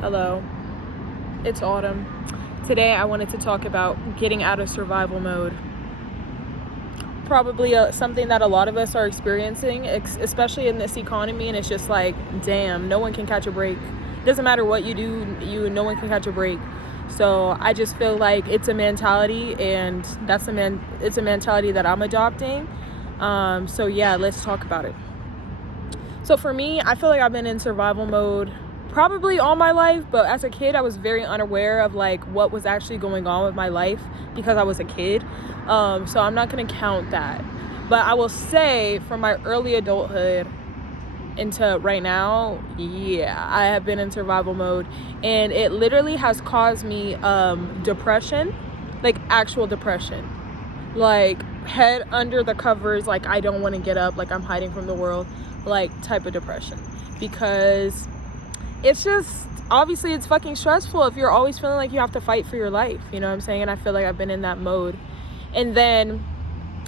Hello, it's autumn. Today I wanted to talk about getting out of survival mode. Probably something that a lot of us are experiencing, especially in this economy, and it's just like, damn, no one can catch a break. It doesn't matter what you do, no one can catch a break. So I just feel like it's a mentality, and it's a mentality that I'm adopting. So yeah, let's talk about it. So for me, I feel like I've been in survival mode probably all my life, but as a kid I was very unaware of like what was actually going on with my life because I was a kid. So I'm not going to count that. But I will say from my early adulthood into right now, yeah, I have been in survival mode, and it literally has caused me depression, like actual depression. Like head under the covers, like I don't want to get up, like I'm hiding from the world, like type of depression, because it's just, obviously it's fucking stressful if you're always feeling like you have to fight for your life, you know what I'm saying? And I feel like I've been in that mode. And then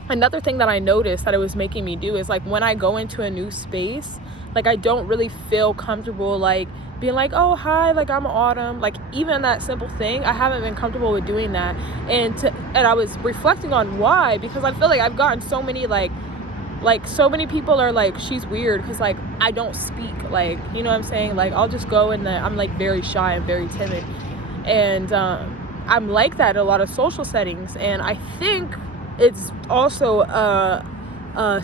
another thing that I noticed that it was making me do is like when I go into a new space, like I don't really feel comfortable like being like, oh hi, like I'm Autumn. Like even that simple thing, I haven't been comfortable with doing that. And I was reflecting on why, because I feel like I've gotten so many like so many people are like, she's weird because like I don't speak, like, you know what I'm saying? Like I'll just go in I'm like very shy and very timid, and I'm like that in a lot of social settings. And I think it's also a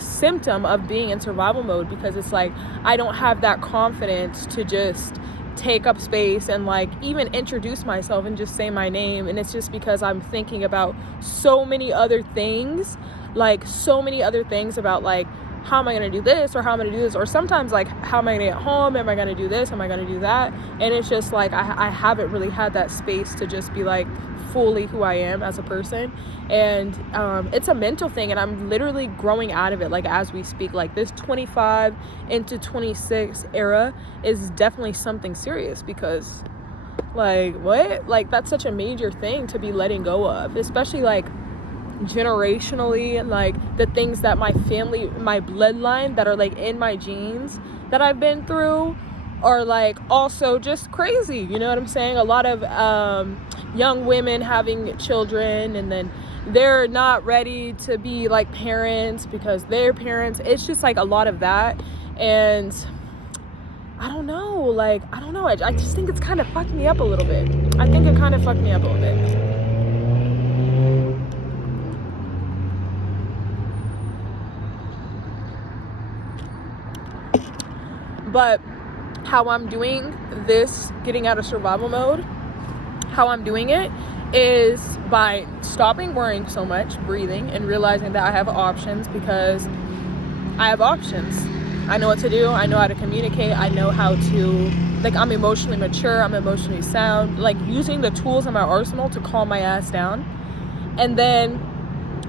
symptom of being in survival mode, because it's like I don't have that confidence to just take up space and like even introduce myself and just say my name. And it's just because I'm thinking about so many other things, about like, how am I going to do this, or how am I going to do this, or sometimes like, how am I going to get home, am I going to do this, am I going to do that? And it's just like I haven't really had that space to just be like fully who I am as a person. And it's a mental thing, and I'm literally growing out of it like as we speak. Like this 25 into 26 era is definitely something serious, because like what, like that's such a major thing to be letting go of, especially like generationally, and like the things that my family, my bloodline that are like in my genes that I've been through are like also just crazy, you know what I'm saying? A lot of young women having children, and then they're not ready to be like parents because their parents, it's just like a lot of that. And I don't know, I just think it's kind of fucked me up a little bit. I think it kind of fucked me up a little bit. But how I'm doing this, getting out of survival mode, how I'm doing it is by stopping worrying so much, breathing, and realizing that I have options, because I have options. I know what to do. I know how to communicate. I know how to, like, I'm emotionally mature. I'm emotionally sound. Like, using the tools in my arsenal to calm my ass down. And then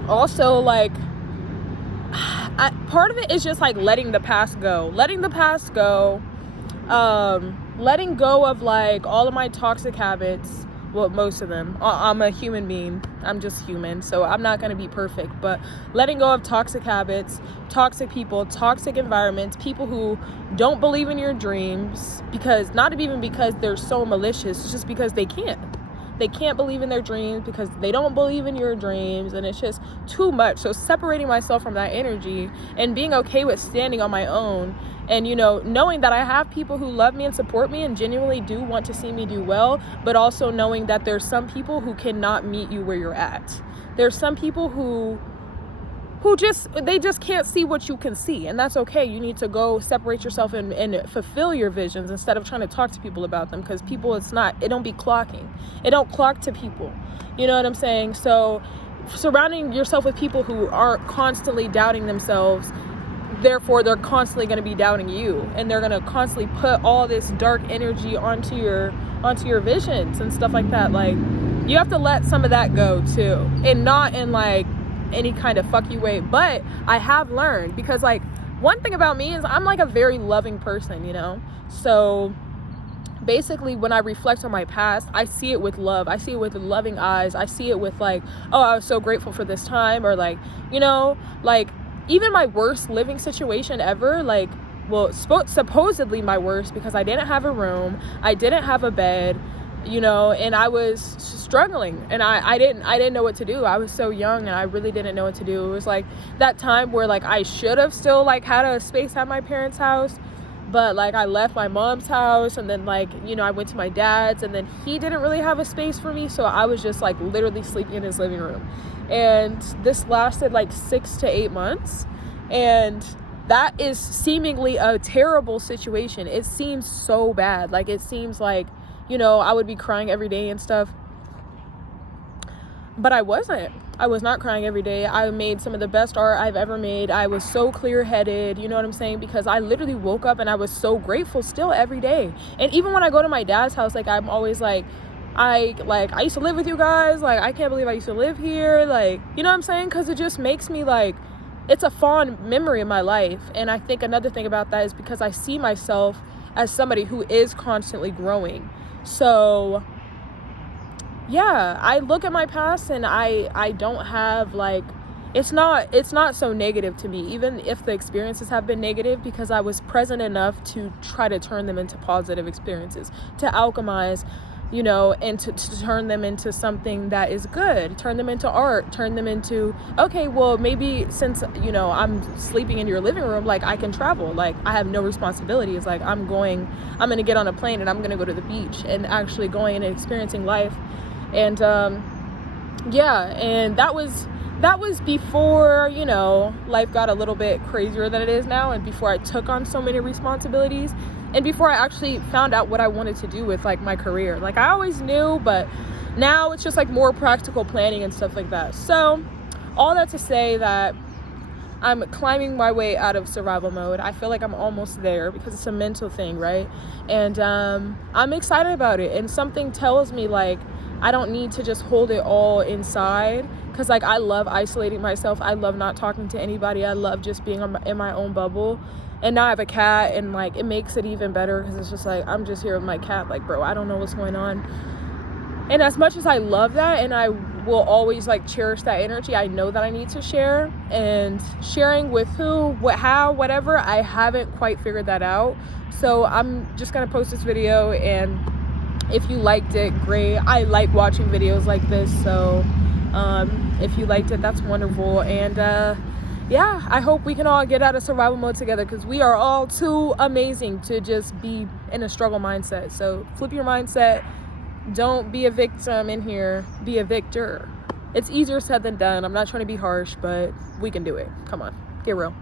also, like, part of it is just like letting the past go, letting go of like all of my toxic habits. Well, most of them. I'm a human being. I'm just human, so I'm not going to be perfect. But letting go of toxic habits, toxic people, toxic environments, people who don't believe in your dreams, because not even because they're so malicious, it's just because they can't. They can't believe in their dreams because they don't believe in your dreams, and it's just too much. So separating myself from that energy and being okay with standing on my own, and, you know, knowing that I have people who love me and support me and genuinely do want to see me do well, but also knowing that there's some people who cannot meet you where you're at. There's some people who just can't see what you can see, and that's okay. You need to go separate yourself and fulfill your visions instead of trying to talk to people about them, because people, it don't be clocking. It don't clock to people, you know what I'm saying? So surrounding yourself with people who aren't constantly doubting themselves, therefore they're constantly going to be doubting you, and they're going to constantly put all this dark energy onto your visions and stuff like that. Like, you have to let some of that go too, and not in like any kind of fuck you way. But I have learned, because like one thing about me is I'm like a very loving person, you know? So basically when I reflect on my past, I see it with love. I see it with loving eyes. I see it with like, oh, I was so grateful for this time, or like, you know, like even my worst living situation ever, like well, supposedly my worst, because I didn't have a room, I didn't have a bed, you know, and I was struggling, and I didn't know what to do. I was so young and I really didn't know what to do. It was like that time where like I should have still like had a space at my parents' house, but like I left my mom's house, and then like, you know, I went to my dad's, and then he didn't really have a space for me, so I was just like literally sleeping in his living room. And this lasted like 6 to 8 months, and that is seemingly a terrible situation. It seems so bad. Like, it seems like, you know, I would be crying every day and stuff, but I wasn't. I was not crying every day. I made some of the best art I've ever made. I was so clear-headed, you know what I'm saying? Because I literally woke up and I was so grateful still every day. And even when I go to my dad's house, like, I'm always like, I used to live with you guys. Like, I can't believe I used to live here. Like, you know what I'm saying? Because it just makes me like, it's a fond memory of my life. And I think another thing about that is because I see myself as somebody who is constantly growing. So yeah, I look at my past and I don't have like, it's not so negative to me, even if the experiences have been negative, because I was present enough to try to turn them into positive experiences, to alchemize, you know, and to turn them into something that is good, turn them into art, turn them into, okay, well, maybe since, you know, I'm sleeping in your living room, like, I can travel, like, I have no responsibilities, like, I'm gonna get on a plane and I'm gonna go to the beach, and actually going and experiencing life. And yeah, and that was before, you know, life got a little bit crazier than it is now, and before I took on so many responsibilities, and before I actually found out what I wanted to do with like my career. Like, I always knew, but now it's just like more practical planning and stuff like that. So all that to say that I'm climbing my way out of survival mode. I feel like I'm almost there, because it's a mental thing, right? And I'm excited about it, and something tells me like I don't need to just hold it all inside, because like I love isolating myself. I love not talking to anybody. I love just being in my own bubble. And now I have a cat, and like it makes it even better, because it's just like I'm just here with my cat, like, bro, I don't know what's going on. And as much as I love that, and I will always like cherish that energy, I know that I need to share, and sharing with who, what, how, whatever, I haven't quite figured that out. So I'm just gonna post this video, and if you liked it, great. I like watching videos like this, so if you liked it, that's wonderful. And yeah, I hope we can all get out of survival mode together, because we are all too amazing to just be in a struggle mindset. So flip your mindset. Don't be a victim in here, be a victor. It's easier said than done. I'm not trying to be harsh, but we can do it. Come on, get real.